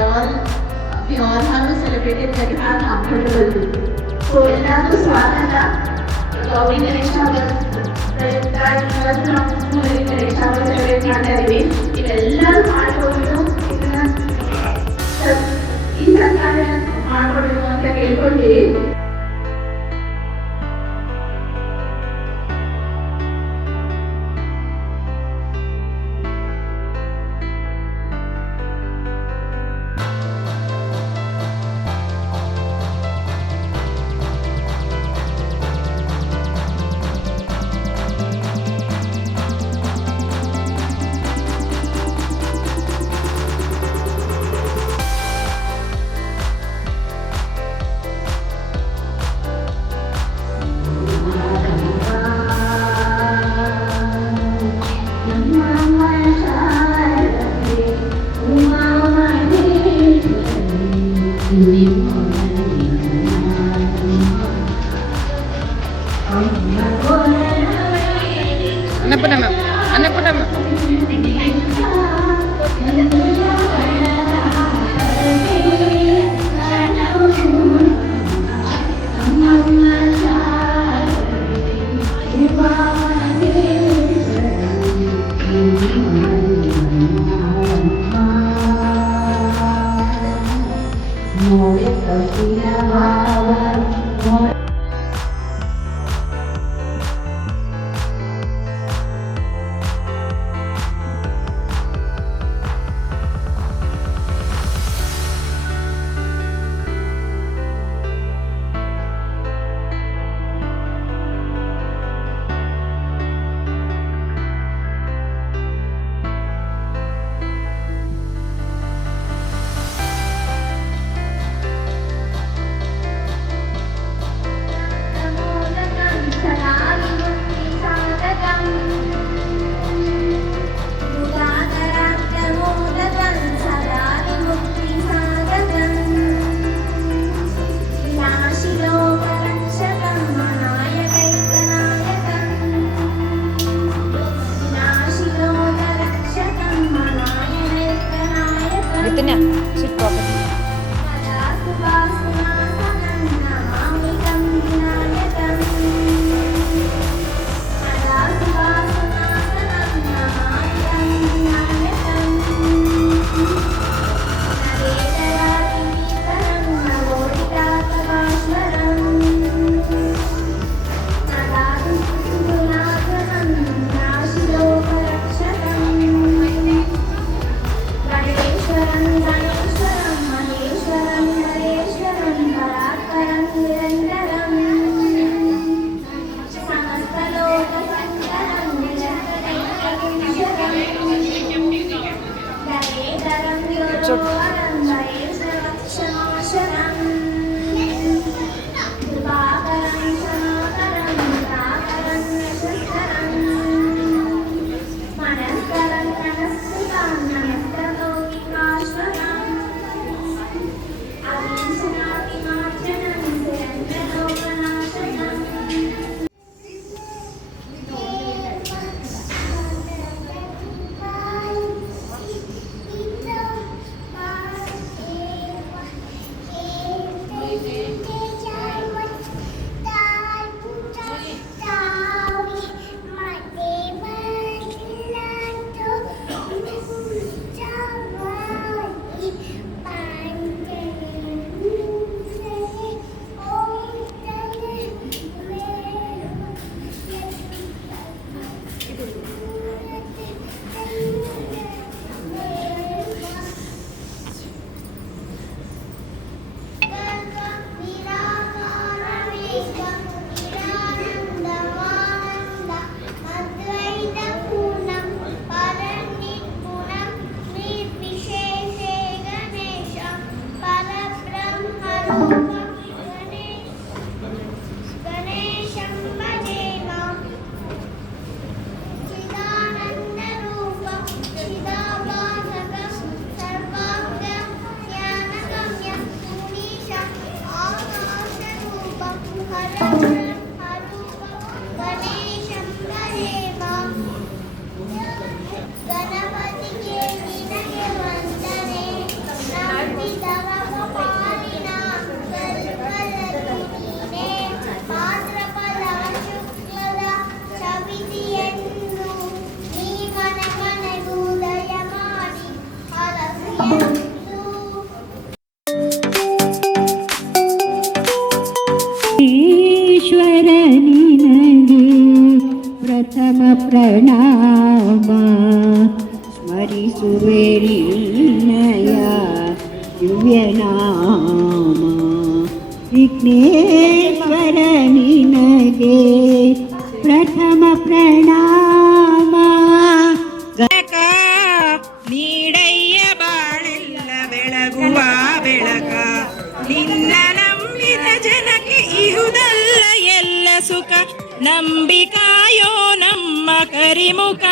we all have to celebrate it very uncomfortable. So ಎಲ್ಲರೂ ಸ್ವಾಗತ ಗೌರಿ ಗಣೇಶ ಪ್ರಯುಕ್ತ ಇವತ್ತು ನಾವು ಗೌರಿ ಗಣೇಶ ಸೆಲೆಬ್ರೇಟ್ ಮಾಡ್ತಾ ಇದ್ದೀವಿ. ಇವೆಲ್ಲರೂ ಮಾಡ್ಕೊಂಡು ಇದನ್ನ ಈ ಸರ್ಕಾರ ಮಾಡ್ಕೊಡ್ಬೇಕು ಅಂತ ಕೇಳ್ಕೊಂತೀವಿ. Annapurnama. Sit properly. ಪ್ರಣಾಮ ಸ್ಮರಿಸುವೆ ನಿನ್ನಯ ದಿವ್ಯನಾಮ ವಿಘ್ನೇಶ್ವರ ನಿನಗೆ ಪ್ರಥಮ ಪ್ರಣಾಮ ನೀಡಯ್ಯ ಬಾಳೆಲ್ಲ ಬೆಳಗುವ ಬೆಳಕ ನಿನ್ನ ನಂಬಿದ ಜನಕ್ಕೆ ಇಹುದಲ್ಲ ಎಲ್ಲ ಸುಖ ನಂಬಿಕಾಯೋ ನಮ್ಮ ಕರಿಮುಖ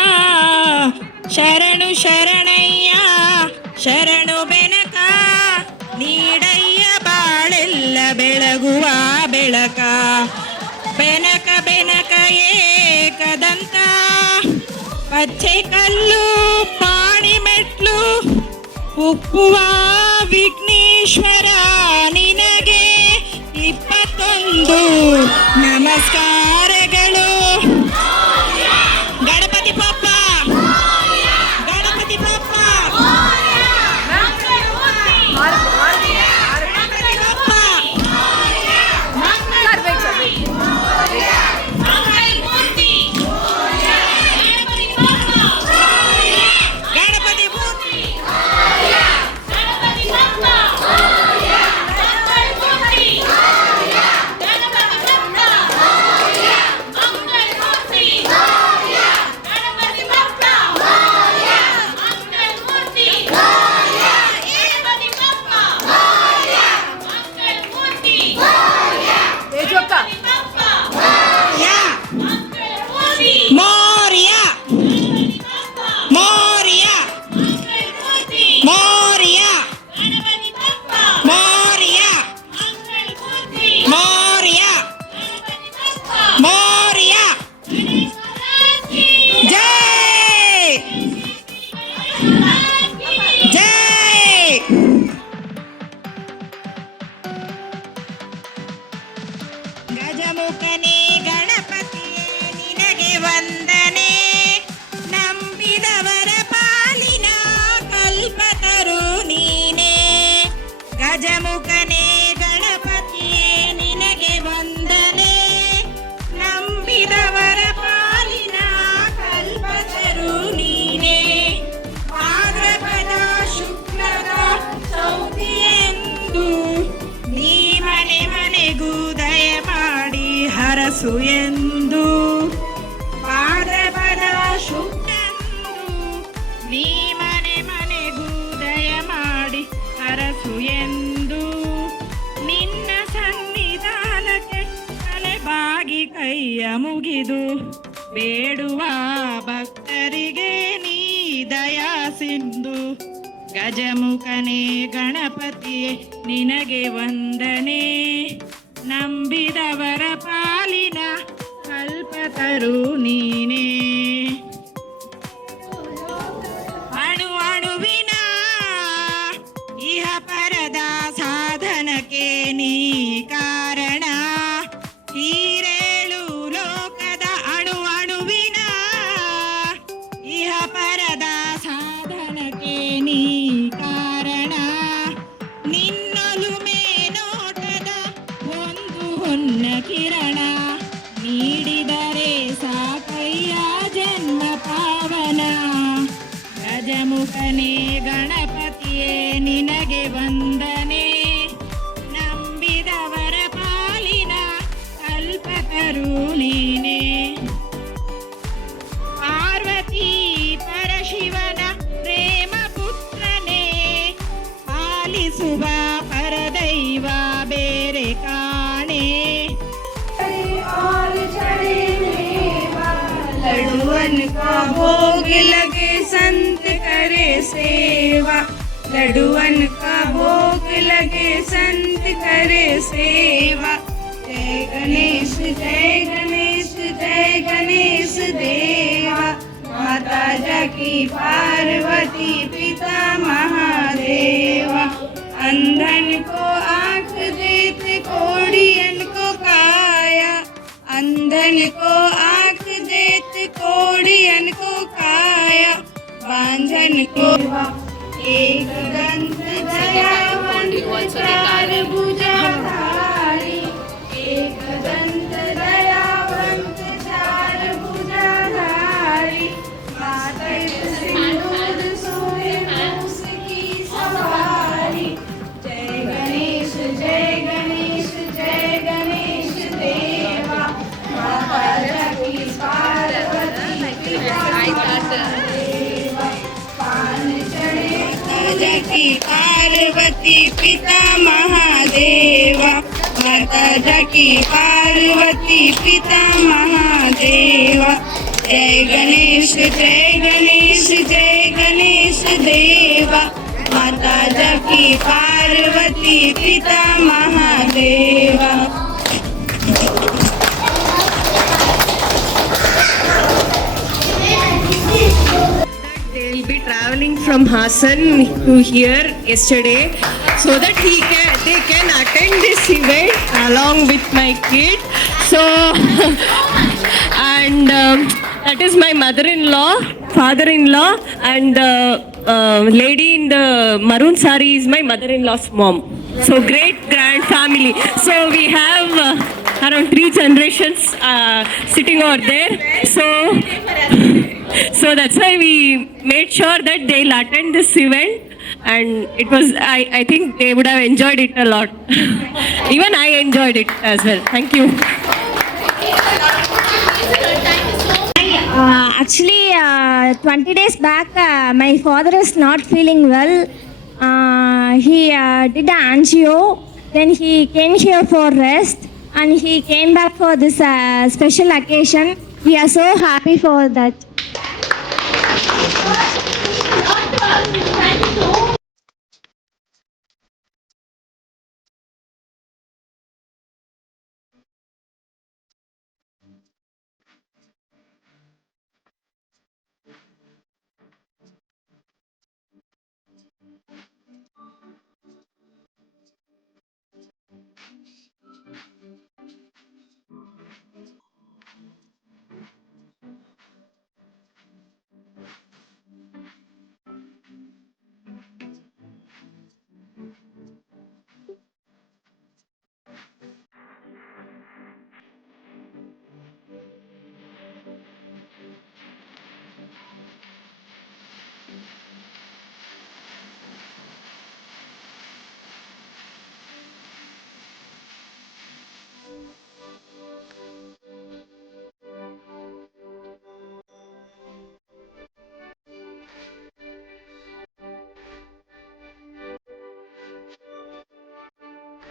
ಶರಣು ಶರಣಯ್ಯ ಶರಣು ಬೆನಕ ನೀಡಯ್ಯ ಬಾಳೆಲ್ಲ ಬೆಳಗುವ ಬೆಳಕ ಬೆನಕ ಬೆನಕ ಏಕದಂತ ಪಚ್ಚೆ ಕಲ್ಲು ಪಾಣಿ ಮೆಟ್ಲು ಉಪ್ಪುವ ವಿಘ್ನೇಶ್ವರ ನಿನಗೆ 21 ನಮಸ್ಕಾರಗಳು. ಗಣಪತಿ ಬಪ್ಪ ಗಣಪತಿ ಬಪ್ಪ ಗಣಪತಿ ಬಪ್ಪ ಗಜಮುಖನೇ ಗಣಪತಿಯೇ ನಿನಗೆ ವಂದನೆ ನಂಬಿದವರ ಪಾಲಿನ ಕಲ್ಪತರು ನೀನೇ. ಗಜಮುಖನೇ ಗಣಪತಿಯೇ ನಿನಗೆ ವಂದನೆ ನಂಬಿದವರ ಪಾಲಿನ ಕಲ್ಪತರು ನೀನೇ. ಭಾದ್ರಪದ ಶುಕ್ಲದ ಚೌತಿಯೆಂದು ನೀ ಮನೆ ಮನೆಗೂ ದಯ ಮಾಡಿ ಹರಸು ಎಂದು. ಭಾದ್ರಪದ ಶುಕ್ಲಂದು ನೀ ಮನೆ ಮನೆಗೂ ದಯ ಮಾಡಿ ಹರಸು ಎಂದು. ನಿನ್ನ ಸನ್ನಿಧಾನಕ್ಕೆ ತಲೆಬಾಗಿ ಕೈಯ ಮುಗಿದು ಬೇಡುವ ಭಕ್ತರಿಗೆ ನೀ ದಯಾ ಸಿಂಧು. ಗಜಮುಖನೇ ಗಣಪತಿಯೇ ನಿನಗೆ ವಂದನೆ ನಂಬಿದವರ ಪಾಲಿನ ಕಲ್ಪತರು ನೀನೇ. ಅಣು ಅಣುವಿನ ಇಹ ಪರದ ಸಾಧನಕ್ಕೆ ನೀ ಕಾರಣ. ಹೀರೇಳು ಲೋಕದ ಅಣು ಅಣುವಿನ ಇಹ ಪರದ ಸಾಧನಕ್ಕೆ ನೀ ಕಾರಣ. ನಿನ್ನೊಲುಮೆ ನೋಟದ ಒಂದು ಹೊನ್ನ ಕಿರಣ ನೀಡಿದರೆ ಸಾಕಯ್ಯ ಜನ್ಮ ಪಾವನ. ಗಜಮುಖನೇ ಗಣಪತಿಯೇ ನಿನಗೆ ವಂದನೆ ನಂಬಿದವರ ಪಾಲಿನ ಕಲ್ಪತರು ನೀನೇ. ಪಾರ್ವತಿ ಪರಶಿವನ ಪ್ರೇಮ ಪುತ್ರನೇ ಪಾಲಿಸುವ ಪರದೈವ ಬೇರೆ ಕಾಣೆ. लडुअन का भोग लगे संत करे सेवा. लडुअन का भोग लगे संत करे सेवा. जय गणेश जय गणेश जय गणेश देवा. माता जाकी पार्वती पिता महादेवा. अंधन को आँख देते कोढ़ियन को काया. अंधन को आँख देते कोढ़ियन को काया. बांझन को एक दंत दयावंत चार भुजाधारी. एक दंत दयावंत चार भुजाधारी. पिता महादेवा माता जकी पार्वती पिता महादेवा जय गणेश देवा माता जकी पार्वती पिता Mahadeva. They will be traveling from Hassan to here yesterday so that they can attend this event along with my kid. So and that is my mother-in-law, father-in-law, and lady in the maroon sari is my mother-in-law's mom. So great grand family. So we have around 3 generations sitting over there. So that's why we made sure that they'll attend this event, and it was I think they would have enjoyed it a lot. Even I enjoyed it as well. Thank you. Actually, 20 days back, my father is not feeling well. He did an angio, then he came here for rest, and he came back for this special occasion. We are so happy for that.